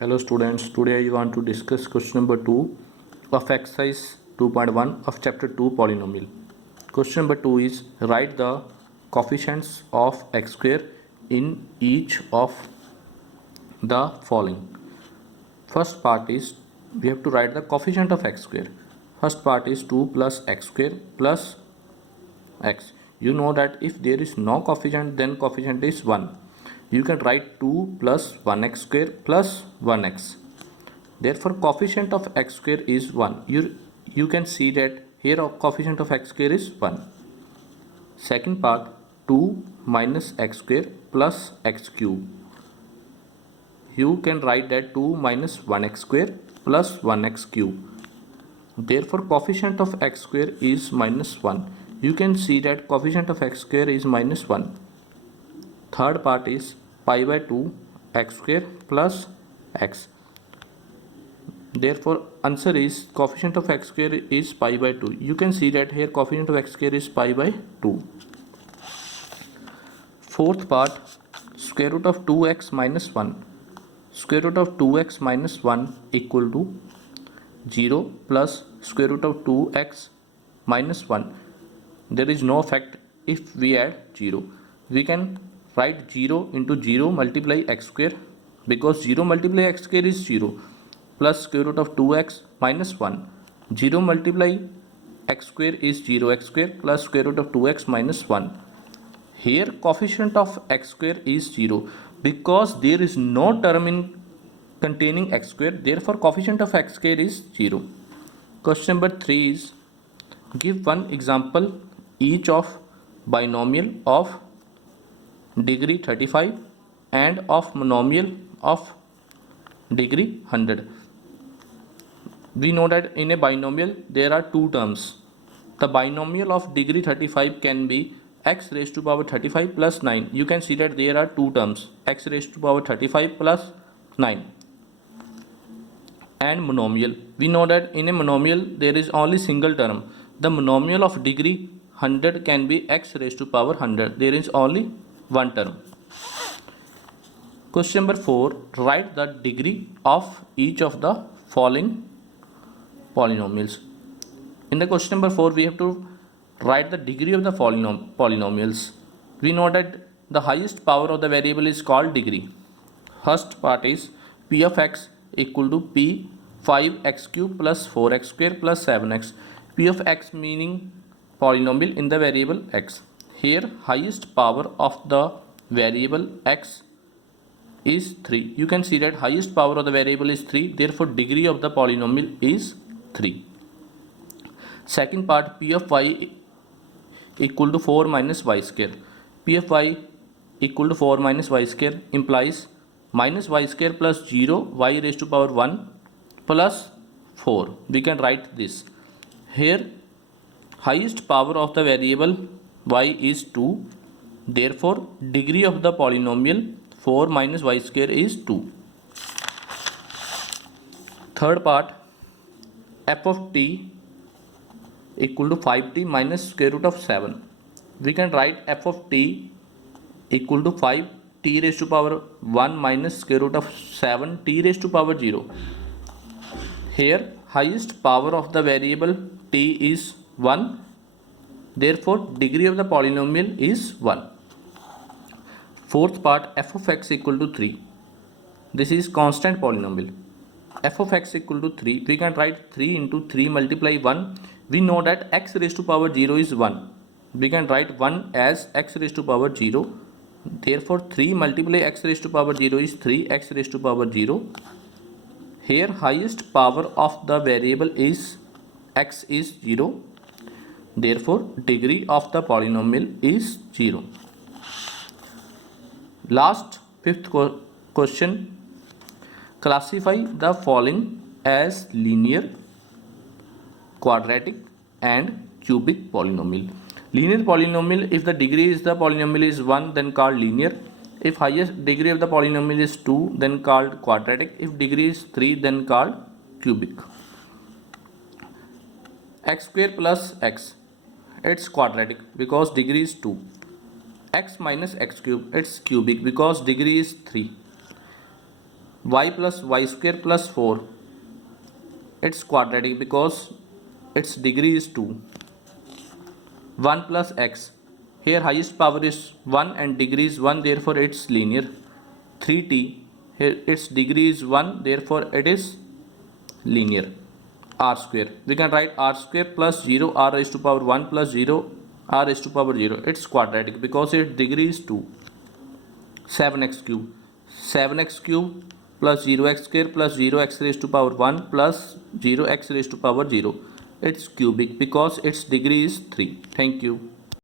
Hello students, today I want to discuss question number 2 of exercise 2.1 of chapter 2 polynomial. Question number 2 is write the coefficients of x square in each of the following. First part is we have to write the coefficient of x square. First part is 2 plus x square plus x. You know that if there is no coefficient, then coefficient is 1. You can write 2 plus 1x square plus 1x. Therefore coefficient of x square is 1. You can see that here coefficient of x square is 1. Second part, 2 minus x square plus x cube. You can write that 2 minus 1x square plus 1x cube. Therefore coefficient of x square is minus 1. You can see that coefficient of x square is minus 1. Third part is pi by 2 x square plus x. Therefore answer is coefficient of x square is pi by 2. You can see that here coefficient of x square is pi by 2. Fourth part, square root of 2x minus 1. Square root of 2x minus 1 equal to 0 plus square root of 2x minus 1. There is no effect if we add 0. We can write 0 into 0 multiply x square, because 0 multiply x square is 0, plus square root of 2x minus 1. 0 multiply x square is 0x square plus square root of 2x minus 1. Here coefficient of x square is 0 because there is no term in containing x square. Therefore coefficient of x square is 0. Question number 3 is give one example each of binomial of degree 35 and of monomial of degree 100. We know that in a binomial there are two terms. The binomial of degree 35 can be x raised to power 35 plus 9. You can see that there are two terms, x raised to power 35 plus 9. And monomial, we know that in a monomial there is only single term. The monomial of degree 100 can be x raised to power 100. There is only one term. Question number 4, write the degree of each of the following polynomials. In the question number 4 we have to write the degree of the polynomials. We know that the highest power of the variable is called degree. First part is p of x equal to p 5x cube plus 4x square plus 7x. P of x meaning polynomial in the variable x. Here highest power of the variable x is 3. You can see that highest power of the variable is 3. Therefore degree of the polynomial is 3. Second part, p of y equal to 4 minus y square. P of y equal to 4 minus y square implies minus y square plus 0 y raised to power 1 plus 4. We can write this. Here highest power of the variable y is 2. Therefore degree of the polynomial 4 minus y square is 2. Third part, f of t equal to 5t minus square root of 7. We can write f of t equal to 5t raised to power 1 minus square root of 7t raised to power 0. Here highest power of the variable t is 1. Therefore degree of the polynomial is 1. Fourth part, f of x equal to 3. This is constant polynomial. F of x equal to 3. We can write 3 into 3 multiply 1. We know that x raised to power 0 is 1. We can write 1 as x raised to power 0. Therefore 3 multiply x raised to power 0 is 3 x raised to power 0. Here highest power of the variable is x is 0. Therefore degree of the polynomial is 0. Last fifth question, classify the following as linear, quadratic and cubic polynomial. Linear polynomial, if the degree is the polynomial is 1 then called linear. If highest degree of the polynomial is 2 then called quadratic. If degree is 3 then called cubic. X square plus x, it's quadratic because degree is 2. X minus x cube, it's cubic because degree is 3. y plus y square plus 4, it's quadratic because its degree is 2. 1 plus x, here highest power is 1 and degree is 1, therefore it's linear. 3t, here its degree is 1, therefore it is linear. R square, we can write r square plus 0 r raised to power 1 plus 0 r raised to power 0, it's quadratic because its degree is 2. 7x cube, 7x cube plus 0x square plus 0x raised to power 1 plus 0x raised to power 0, it's cubic because its degree is 3. Thank you.